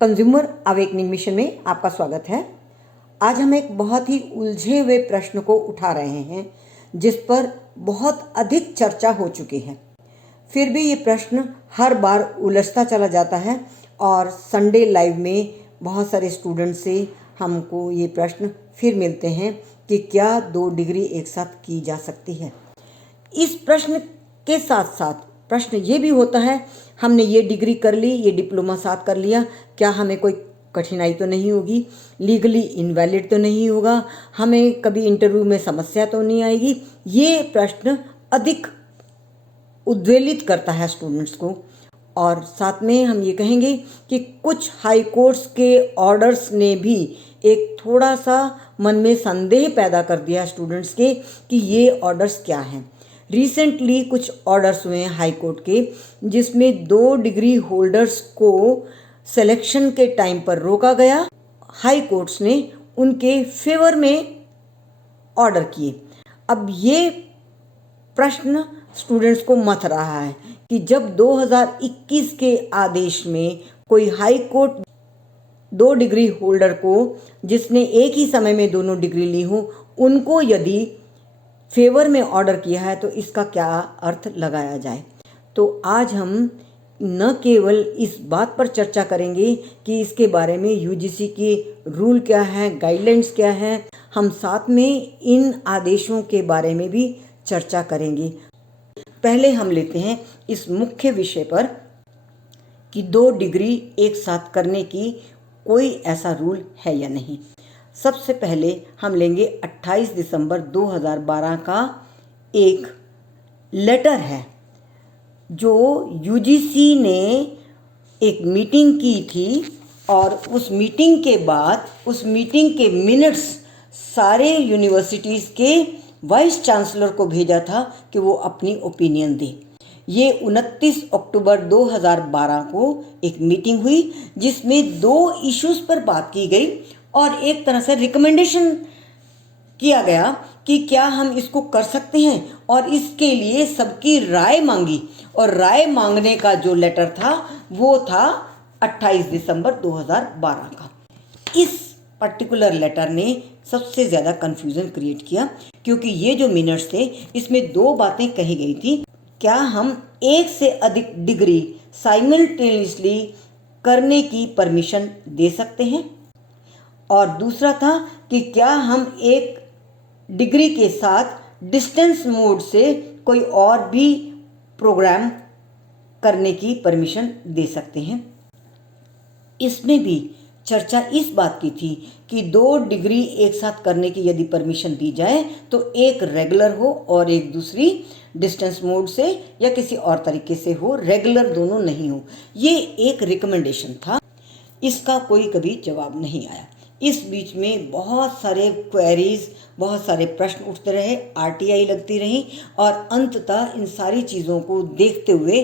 Consumer awakening mission में आपका स्वागत है। आज हम एक बहुत ही उलझे हुए प्रश्न को उठा रहे हैं जिस पर बहुत अधिक चर्चा हो चुकी है। फिर भी ये प्रश्न हर बार उलझता चला जाता है और संडे लाइव में बहुत सारे स्टूडेंट से हमको ये प्रश्न फिर मिलते हैं कि क्या 2 डिग्री एक साथ की जा सकती है। इस प्रश्न के साथ साथ प्रश्न ये भी होता है, हमने ये डिग्री कर ली, ये डिप्लोमा साथ कर लिया, क्या हमें कोई कठिनाई तो नहीं होगी, लीगली इनवैलिड तो नहीं होगा, हमें कभी इंटरव्यू में समस्या तो नहीं आएगी। ये प्रश्न अधिक उद्वेलित करता है स्टूडेंट्स को। और साथ में हम ये कहेंगे कि कुछ हाई कोर्ट्स के ऑर्डर्स ने भी एक थोड़ा सा मन में संदेह पैदा कर दिया स्टूडेंट्स के कि ये ऑर्डर्स क्या हैं। रिसेंटली कुछ ऑर्डर्स हुए हैं हाई कोर्ट के जिसमें 2 डिग्री होल्डर्स को सिलेक्शन के टाइम पर रोका गया। हाई कोर्ट्स ने उनके फेवर में ऑर्डर किए। अब ये प्रश्न स्टूडेंट्स को मथ रहा है कि जब 2021 के आदेश में कोई हाई कोर्ट 2 डिग्री होल्डर को जिसने एक ही समय में दोनों डिग्री ली हो उनको यदि फेवर में ऑर्डर किया है तो इसका क्या अर्थ लगाया जाए। तो आज हम न केवल इस बात पर चर्चा करेंगे कि इसके बारे में यूजीसी के रूल क्या है, गाइडलाइंस क्या है, हम साथ में इन आदेशों के बारे में भी चर्चा करेंगे। पहले हम लेते हैं इस मुख्य विषय पर कि 2 डिग्री एक साथ करने की कोई ऐसा रूल है या नहीं। सबसे पहले हम लेंगे 28 दिसंबर 2012 का एक लेटर है जो यूजीसी ने एक मीटिंग की थी और उस मीटिंग के बाद उस मीटिंग के मिनट्स सारे यूनिवर्सिटीज़ के वाइस चांसलर को भेजा था कि वो अपनी ओपिनियन दे। ये 29 अक्टूबर 2012 को एक मीटिंग हुई जिसमें 2 इश्यूज पर बात की गई और एक तरह से रिकमेंडेशन किया गया कि क्या हम इसको कर सकते हैं और इसके लिए सबकी राय मांगी। और राय मांगने का जो लेटर था वो था 28 दिसंबर 2012 का। इस पर्टिकुलर लेटर ने सबसे ज़्यादा कन्फ्यूज़न क्रिएट किया क्योंकि ये जो मिनट्स थे इसमें 2 बातें कही गई थी। क्या हम एक से अधिक डिग्री साइमल्टेनियसली करने की परमिशन दे सकते हैं, और दूसरा था कि क्या हम एक डिग्री के साथ डिस्टेंस मोड से कोई और भी प्रोग्राम करने की परमिशन दे सकते हैं। इसमें भी चर्चा इस बात की थी कि 2 डिग्री एक साथ करने की यदि परमिशन दी जाए तो एक रेगुलर हो और एक दूसरी डिस्टेंस मोड से या किसी और तरीके से हो, रेगुलर दोनों नहीं हो। ये एक रिकमेंडेशन था, इसका कोई कभी जवाब नहीं आया। इस बीच में बहुत सारे क्वेरीज, बहुत सारे प्रश्न उठते रहे, आरटीआई लगती रही और अंततः इन सारी चीज़ों को देखते हुए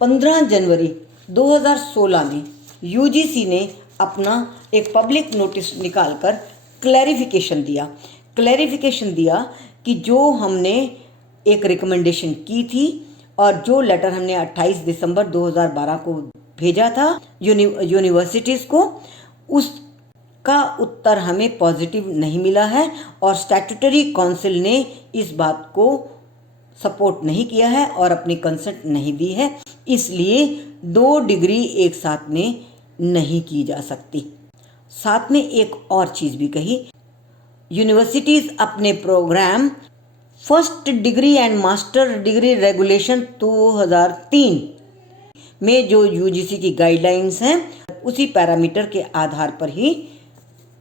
15 जनवरी 2016 में यूजीसी ने अपना एक पब्लिक नोटिस निकालकर क्लैरिफिकेशन दिया कि जो हमने एक रिकमेंडेशन की थी और जो लेटर हमने 28 दिसंबर 2012 को भेजा था यूनिवर्सिटीज़ को, उसका उत्तर हमें पॉजिटिव नहीं मिला है और स्टैट्यूटरी काउंसिल ने इस बात को सपोर्ट नहीं किया है और अपनी कंसेंट नहीं दी है। इसलिए 2 डिग्री एक साथ में नहीं की जा सकती। साथ में एक और चीज़ भी कही, यूनिवर्सिटीज़ अपने programme first degree and master degree regulation 2003 में जो यूजीसी की गाइडलाइंस हैं उसी पैरामीटर के आधार पर ही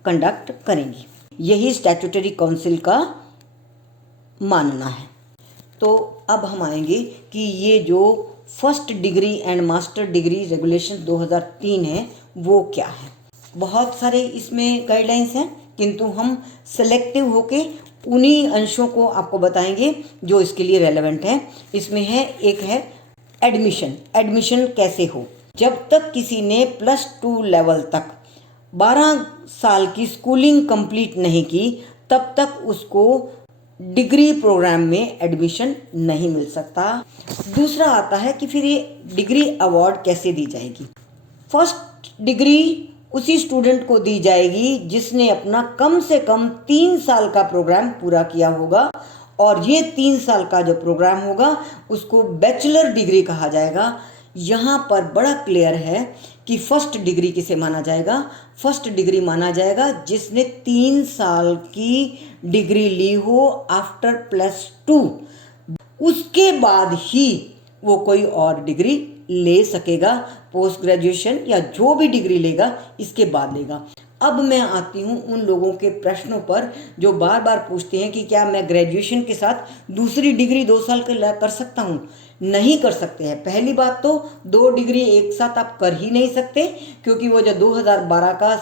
कंडक्ट करेंगी। यही स्टैट्यूटरी काउंसिल का मानना है। तो अब हम आएंगे कि ये जो first degree and master degree regulation 2003 है वो क्या है। बहुत सारे इसमें गाइडलाइंस हैं किंतु हम सेलेक्टिव होके उन्हीं अंशों को आपको बताएंगे जो इसके लिए रेलेवेंट है। इसमें है, एक है एडमिशन कैसे हो। जब तक किसी ने +2 लेवल तक 12 साल की स्कूलिंग कंप्लीट नहीं की तब तक उसको डिग्री प्रोग्राम में एडमिशन नहीं मिल सकता। दूसरा आता है कि फिर ये डिग्री अवार्ड कैसे दी जाएगी। फर्स्ट डिग्री उसी स्टूडेंट को दी जाएगी जिसने अपना कम से कम 3 साल का प्रोग्राम पूरा किया होगा, और ये 3 साल का जो प्रोग्राम होगा उसको बैचलर डिग्री कहा जाएगा। यहाँ पर बड़ा क्लियर है कि फर्स्ट डिग्री किसे माना जाएगा। फर्स्ट डिग्री माना जाएगा जिसने 3 साल की डिग्री ली हो आफ्टर +2, उसके बाद ही वो कोई और डिग्री ले सकेगा। पोस्ट ग्रेजुएशन या जो भी डिग्री लेगा इसके बाद लेगा। अब मैं आती हूँ उन लोगों के प्रश्नों पर जो बार बार पूछते हैं कि क्या मैं ग्रेजुएशन के साथ दूसरी डिग्री 2 साल के कर सकता हूँ। नहीं कर सकते हैं। पहली बात तो 2 डिग्री एक साथ आप कर ही नहीं सकते, क्योंकि वो जो 2012 का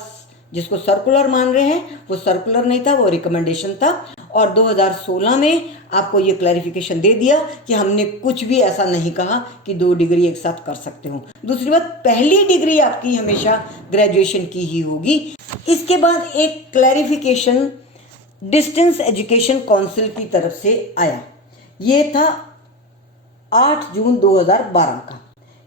जिसको सर्कुलर मान रहे हैं वो सर्कुलर नहीं था, वो रिकमेंडेशन था। और 2016 में आपको ये क्लैरिफिकेशन दे दिया कि हमने कुछ भी ऐसा नहीं कहा कि 2 डिग्री एक साथ कर सकते हो। दूसरी बात, पहली डिग्री आपकी हमेशा ग्रेजुएशन की ही होगी। इसके बाद एक क्लैरिफिकेशन डिस्टेंस एजुकेशन काउंसिल की तरफ से आया। ये था 8 जून 2012 का।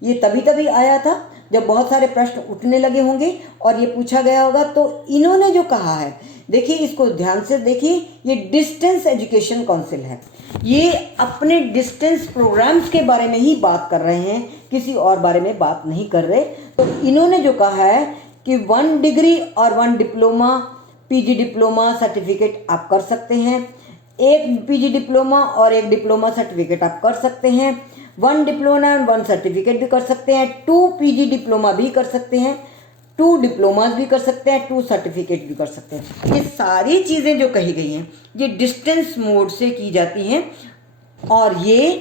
ये तभी आया था जब बहुत सारे प्रश्न उठने लगे होंगे और ये पूछा गया होगा। तो इन्होंने जो कहा है, देखिए इसको ध्यान से देखिए, ये डिस्टेंस एजुकेशन काउंसिल है। ये अपने डिस्टेंस प्रोग्राम्स के बारे में ही बात कर रहे हैं, किसी और बारे में बात नहीं कर रहे। तो इन्होंने जो कहा है कि 1 डिग्री और 1 डिप्लोमा, पीजी डिप्लोमा सर्टिफिकेट आप कर सकते हैं। 1 पीजी डिप्लोमा और 1 डिप्लोमा सर्टिफिकेट आप कर सकते हैं। 1 डिप्लोमा और 1 सर्टिफिकेट भी कर सकते हैं। 2 पीजी डिप्लोमा भी कर सकते हैं। 2 डिप्लोमास भी कर सकते हैं। 2 सर्टिफिकेट भी कर सकते हैं। ये सारी चीज़ें जो कही गई हैं ये डिस्टेंस मोड से की जाती हैं, और ये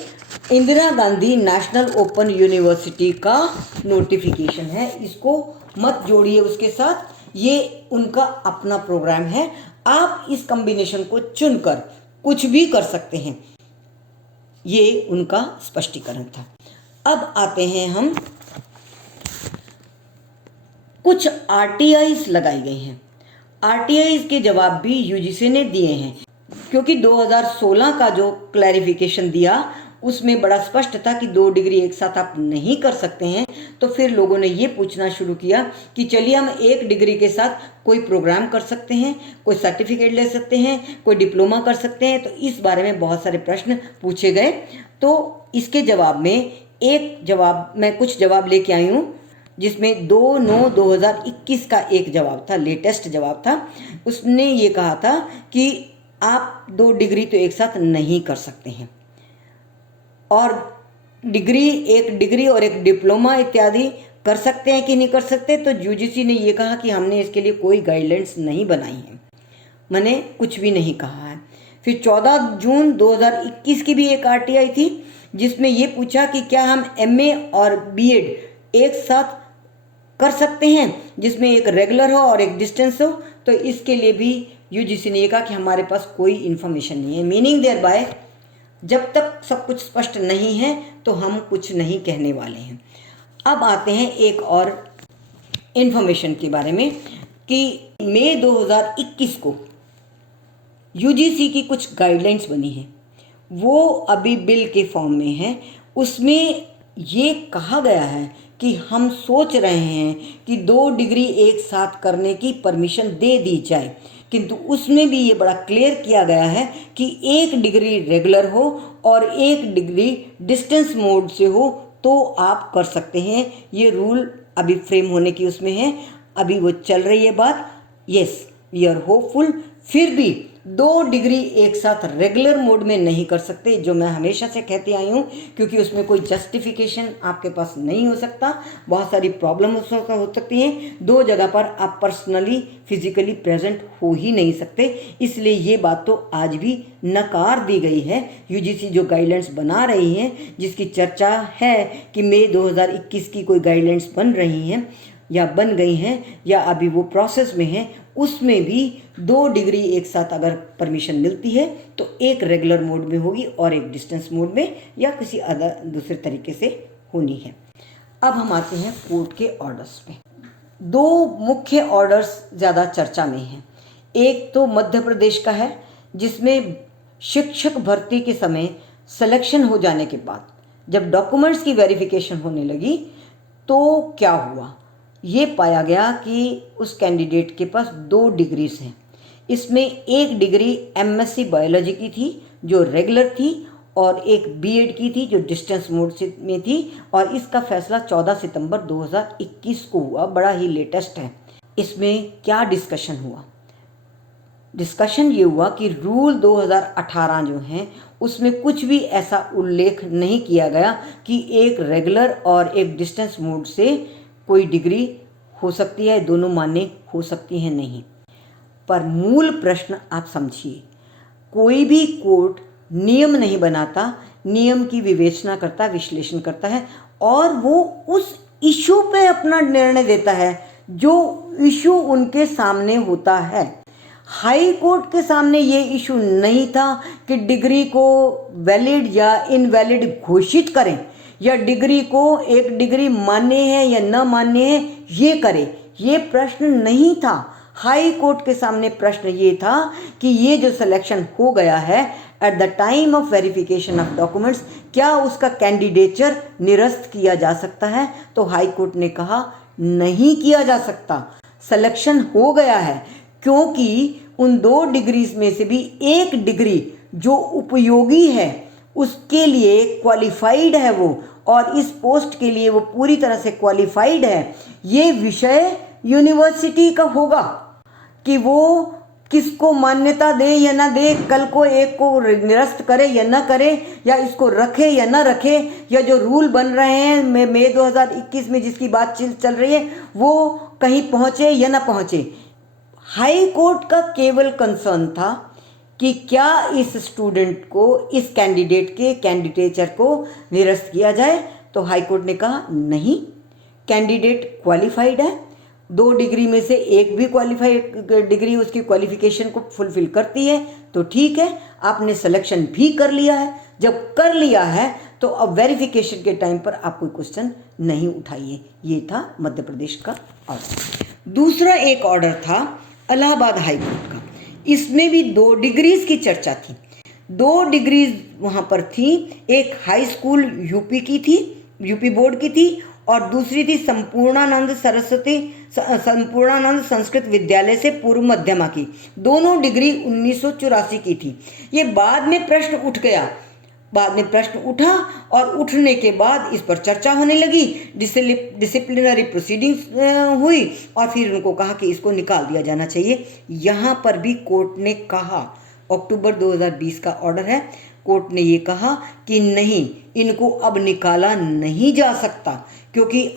Indira Gandhi national open university का नोटिफिकेशन है। इसको मत जोड़िए उसके साथ, ये उनका अपना प्रोग्राम है। आप इस कॉम्बिनेशन को चुनकर कुछ भी कर सकते हैं। ये उनका स्पष्टीकरण था। अब आते हैं हम, कुछ आरटीआईज लगाई गई हैं। आरटीआईज के जवाब भी यूजीसी ने दिए हैं, क्योंकि 2016 का जो क्लैरिफिकेशन दिया उसमें बड़ा स्पष्ट था कि 2 डिग्री एक साथ आप नहीं कर सकते हैं। तो फिर लोगों ने ये पूछना शुरू किया कि चलिए हम 1 डिग्री के साथ कोई प्रोग्राम कर सकते हैं, कोई सर्टिफिकेट ले सकते हैं, कोई डिप्लोमा कर सकते हैं। तो इस बारे में बहुत सारे प्रश्न पूछे गए। तो इसके जवाब में मैं कुछ जवाब लेके आई हूँ, जिसमें 2/9/2021 का एक जवाब था, लेटेस्ट जवाब था। उसने ये कहा था कि आप 2 डिग्री तो एक साथ नहीं कर सकते हैं, और 1 डिग्री और 1 डिप्लोमा इत्यादि कर सकते हैं कि नहीं कर सकते। तो यूजीसी ने ये कहा कि हमने इसके लिए कोई गाइडलाइंस नहीं बनाई है, मैंने कुछ भी नहीं कहा है। फिर 14 जून 2021 की भी एक आरटीआई थी, जिसमें ये पूछा कि क्या हम एमए और बीएड एक साथ कर सकते हैं, जिसमें एक रेगुलर हो और एक डिस्टेंस हो। तो इसके लिए भी यूजीसी ने कहा कि हमारे पास कोई इन्फॉर्मेशन नहीं है। मीनिंग देयर बाय, जब तक सब कुछ स्पष्ट नहीं है तो हम कुछ नहीं कहने वाले हैं। अब आते हैं एक और इन्फॉर्मेशन के बारे में कि मई 2021 को यूजीसी की कुछ गाइडलाइंस बनी है, वो अभी बिल के फॉर्म में है। उसमें ये कहा गया है कि हम सोच रहे हैं कि 2 डिग्री एक साथ करने की परमिशन दे दी जाए, किंतु उसमें भी ये बड़ा क्लियर किया गया है कि 1 डिग्री रेगुलर हो और 1 डिग्री डिस्टेंस मोड से हो तो आप कर सकते हैं। ये रूल अभी फ्रेम होने की उसमें है, अभी वो चल रही है बात। Yes, we are hopeful. फिर भी 2 डिग्री एक साथ रेगुलर मोड में नहीं कर सकते, जो मैं हमेशा से कहती आई हूँ, क्योंकि उसमें कोई जस्टिफिकेशन आपके पास नहीं हो सकता। बहुत सारी प्रॉब्लम हो सकती हैं। 2 जगह पर आप पर्सनली फिजिकली प्रेजेंट हो ही नहीं सकते, इसलिए ये बात तो आज भी नकार दी गई है। यूजीसी जो गाइडलाइंस बना रही है, जिसकी चर्चा है कि मई 2021 की कोई गाइडलाइंस बन रही हैं या बन गई हैं या अभी वो प्रोसेस में है, उसमें भी 2 डिग्री एक साथ अगर परमिशन मिलती है तो 1 रेगुलर मोड में होगी और 1 डिस्टेंस मोड में या किसी दूसरे तरीके से होनी है। अब हम आते हैं कोर्ट के ऑर्डर्स पे। 2 मुख्य ऑर्डर्स ज़्यादा चर्चा में हैं। एक तो मध्य प्रदेश का है, जिसमें शिक्षक भर्ती के समय सिलेक्शन हो जाने के बाद जब डॉक्यूमेंट्स की वेरिफिकेशन होने लगी तो क्या हुआ, ये पाया गया कि उस कैंडिडेट के पास 2 डिग्रीज हैं। इसमें एक डिग्री एमएससी बायोलॉजी की थी जो रेगुलर थी, और एक बीएड की थी जो डिस्टेंस मोड से में थी, और इसका फैसला 14 सितंबर 2021 को हुआ, बड़ा ही लेटेस्ट है। इसमें क्या डिस्कशन हुआ? डिस्कशन ये हुआ कि रूल 2018 जो हैं उसमें कुछ भी ऐसा उल्लेख नहीं किया गया कि एक रेगुलर और एक डिस्टेंस मोड से कोई डिग्री हो सकती है, दोनों मान्य हो सकती हैं, नहीं। पर मूल प्रश्न आप समझिए, कोई भी कोर्ट नियम नहीं बनाता, नियम की विवेचना करता, विश्लेषण करता है, और वो उस इशू पे अपना निर्णय देता है जो इशू उनके सामने होता है। हाई कोर्ट के सामने ये इशू नहीं था कि डिग्री को वैलिड या इनवैलिड घोषित करें, या डिग्री को एक डिग्री मान्य है या न मान्य है ये करें, ये प्रश्न नहीं था। हाई कोर्ट के सामने प्रश्न ये था कि ये जो सिलेक्शन हो गया है at the time of verification of documents, क्या उसका कैंडिडेचर निरस्त किया जा सकता है? तो हाई कोर्ट ने कहा नहीं किया जा सकता, सिलेक्शन हो गया है, क्योंकि उन 2 डिग्रीज में से भी एक डिग्री जो उपयोगी है उसके लिए क्वालिफाइड है वो, और इस पोस्ट के लिए वो पूरी तरह से क्वालिफाइड है। ये विषय यूनिवर्सिटी का होगा कि वो किसको मान्यता दे या ना दे, कल को एक को निरस्त करे या ना करे, या इसको रखे या ना रखे, या जो रूल बन रहे हैं मई 2021 में जिसकी बात चल रही है वो कहीं पहुँचे या ना पहुँचे। हाई कोर्ट का केवल कंसर्न था कि क्या इस स्टूडेंट को, इस कैंडिडेट के कैंडिडेचर को निरस्त किया जाए। तो हाई कोर्ट ने कहा नहीं, कैंडिडेट क्वालिफाइड है, 2 डिग्री में से एक भी क्वालिफाइड डिग्री उसकी क्वालिफिकेशन को फुलफिल करती है तो ठीक है, आपने सिलेक्शन भी कर लिया है। जब कर लिया है तो अब वेरिफिकेशन के टाइम पर आप कोई क्वेश्चन नहीं उठाइए। ये था मध्य प्रदेश का ऑर्डर। दूसरा एक ऑर्डर था इलाहाबाद हाई कोर्ट का, इसमें भी 2 डिग्रीज की चर्चा थी। 2 डिग्रीज वहाँ पर थी, एक हाई स्कूल यूपी की थी, यूपी बोर्ड की थी, और दूसरी थी संपूर्णानंद संस्कृत विद्यालय से पूर्व मध्यमा की। दोनों डिग्री 1984 की थी। ये बाद में प्रश्न उठ गया, बाद में प्रश्न उठा, और उठने के बाद इस पर चर्चा होने लगी, डिसिप्लिनरी प्रोसीडिंग्स हुई, और फिर उनको कहा कि इसको निकाल दिया जाना चाहिए। यहाँ पर भी कोर्ट ने कहा, अक्टूबर 2020 का ऑर्डर है, कोर्ट ने ये कहा कि नहीं, इनको अब निकाला नहीं जा सकता, क्योंकि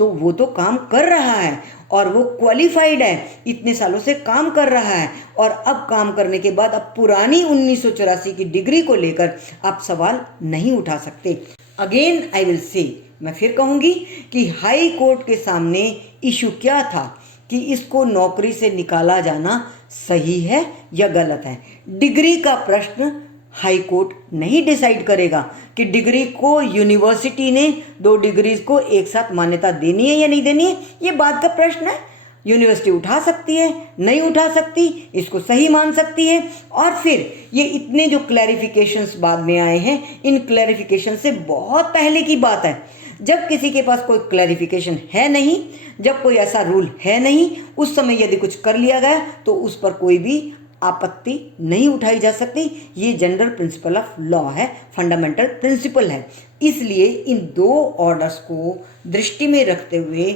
वो तो काम कर रहा है और वो क्वालिफाइड है, इतने सालों से काम कर रहा है, और अब काम करने के बाद अब पुरानी 1984 की डिग्री को लेकर आप सवाल नहीं उठा सकते। अगेन आई विल से, मैं फिर कहूँगी कि हाई कोर्ट के सामने इशू क्या था कि इसको नौकरी से निकाला जाना सही है या गलत है। डिग्री का प्रश्न हाई कोर्ट नहीं डिसाइड करेगा कि डिग्री को यूनिवर्सिटी ने 2 डिग्रीज को एक साथ मान्यता देनी है या नहीं देनी है, ये बात का प्रश्न है। यूनिवर्सिटी उठा सकती है, नहीं उठा सकती, इसको सही मान सकती है। और फिर ये इतने जो क्लैरिफिकेशंस बाद में आए हैं, इन क्लैरिफिकेशन से बहुत पहले की बात है, जब किसी के पास कोई क्लैरिफिकेशन है नहीं, जब कोई ऐसा रूल है नहीं, उस समय यदि कुछ कर लिया गया तो उस पर कोई भी आपत्ति नहीं उठाई जा सकती। ये जनरल प्रिंसिपल ऑफ लॉ है, फंडामेंटल प्रिंसिपल है। इसलिए इन 2 ऑर्डर्स को दृष्टि में रखते हुए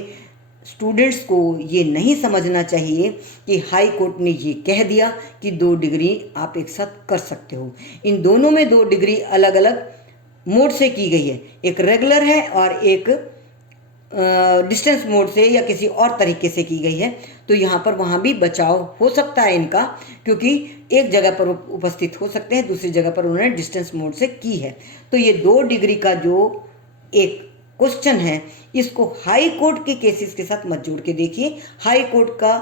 स्टूडेंट्स को ये नहीं समझना चाहिए कि हाई कोर्ट ने ये कह दिया कि 2 डिग्री आप एक साथ कर सकते हो। इन दोनों में 2 डिग्री अलग अलग मोड से की गई है, एक रेगुलर है और एक डिस्टेंस मोड से या किसी और तरीके से की गई है। तो यहाँ पर वहाँ भी बचाव हो सकता है इनका, क्योंकि एक जगह पर उपस्थित हो सकते हैं, दूसरी जगह पर उन्होंने डिस्टेंस मोड से की है। तो ये 2 डिग्री का जो एक क्वेश्चन है, इसको हाई कोर्ट के केसेस के साथ मत जोड़ के देखिए। हाई कोर्ट का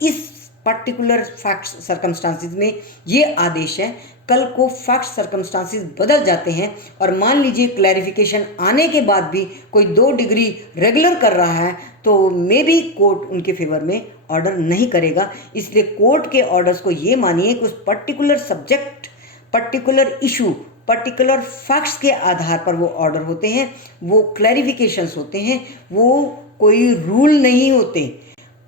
इस पर्टिकुलर फैक्ट सर्कमस्टांसिस में ये आदेश है, कल को फैक्ट सर्कमस्टांसिस बदल जाते हैं और मान लीजिए क्लैरिफिकेशन आने के बाद भी कोई 2 डिग्री रेगुलर कर रहा है, तो मे बी कोर्ट उनके फेवर में ऑर्डर नहीं करेगा। इसलिए कोर्ट के ऑर्डर्स को ये मानिए कि उस particular subject, particular issue, particular facts के आधार पर वो ऑर्डर होते हैं, वो क्लैरिफिकेशंस होते हैं, वो कोई रूल नहीं होते।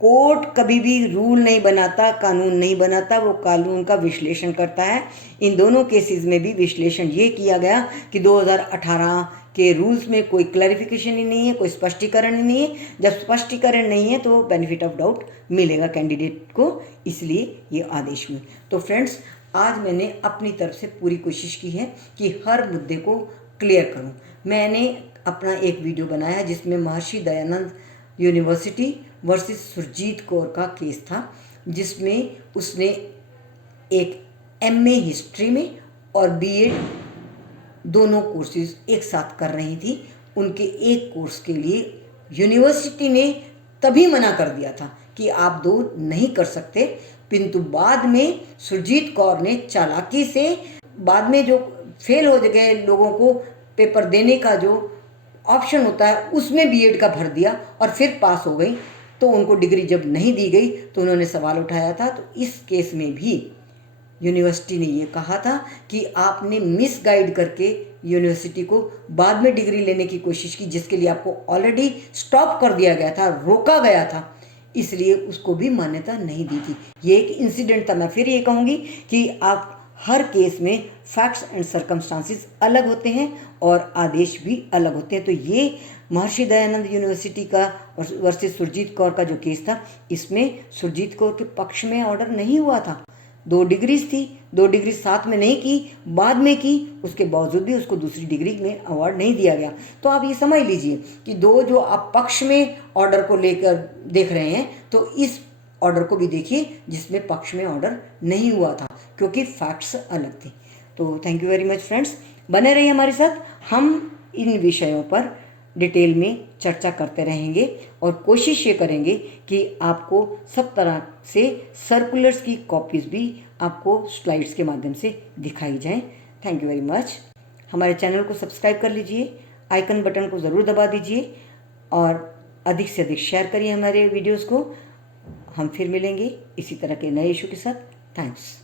कोर्ट कभी भी रूल नहीं बनाता, कानून नहीं बनाता, वो कानून का विश्लेषण करता है। इन दोनों केसेस में भी विश्लेषण ये किया गया कि 2018 के रूल्स में कोई क्लैरिफिकेशन ही नहीं है, कोई स्पष्टीकरण ही नहीं है। जब स्पष्टीकरण नहीं है तो बेनिफिट ऑफ डाउट मिलेगा कैंडिडेट को, इसलिए ये आदेश हुए। तो फ्रेंड्स, आज मैंने अपनी तरफ से पूरी कोशिश की है कि हर मुद्दे को क्लियर करूं। मैंने अपना एक वीडियो बनाया है जिसमें महर्षि दयानंद यूनिवर्सिटी वर्सेस सुरजीत कौर का केस था, जिसमें उसने एक एमए हिस्ट्री में और बीएड दोनों कोर्सेज एक साथ कर रही थी। उनके एक कोर्स के लिए यूनिवर्सिटी ने तभी मना कर दिया था कि आप दो नहीं कर सकते, किंतु बाद में सुरजीत कौर ने चालाकी से बाद में जो फेल हो गए लोगों को पेपर देने का जो ऑप्शन होता है उसमें बीएड का भर दिया और फिर पास हो गई। तो उनको डिग्री जब नहीं दी गई तो उन्होंने सवाल उठाया था। तो इस केस में भी यूनिवर्सिटी ने ये कहा था कि आपने मिसगाइड करके यूनिवर्सिटी को बाद में डिग्री लेने की कोशिश की, जिसके लिए आपको ऑलरेडी स्टॉप कर दिया गया था, रोका गया था, इसलिए उसको भी मान्यता नहीं दी थी। ये एक इंसिडेंट था। मैं फिर ये कहूँगी कि आप हर केस में फैक्ट्स एंड सर्कमस्टांसिस अलग होते हैं और आदेश भी अलग होते हैं। तो ये महर्षि दयानंद यूनिवर्सिटी का वर्सेस सुरजीत कौर का जो केस था, इसमें सुरजीत कौर के पक्ष में ऑर्डर नहीं हुआ था। 2 डिग्रीज थी, 2 डिग्री साथ में नहीं की, बाद में की, उसके बावजूद भी उसको दूसरी डिग्री में अवार्ड नहीं दिया गया। तो आप ये समझ लीजिए कि दो जो आप पक्ष में ऑर्डर को लेकर देख रहे हैं, तो इस ऑर्डर को भी देखिए जिसमें पक्ष में ऑर्डर नहीं हुआ था, क्योंकि फैक्ट्स अलग थे। तो thank you very much friends, बने रहिए हमारे साथ। हम इन विषयों पर डिटेल में चर्चा करते रहेंगे और कोशिश ये करेंगे कि आपको सब तरह से सर्कुलर्स की कॉपीज़ भी आपको स्लाइड्स के माध्यम से दिखाई जाएं। Thank you very much. हमारे चैनल को सब्सक्राइब कर लीजिए, आइकन बटन को ज़रूर दबा दीजिए और अधिक से अधिक शेयर करिए हमारे वीडियोज़ को। हम फिर मिलेंगे इसी तरह के नए इशू के साथ। थैंक्स।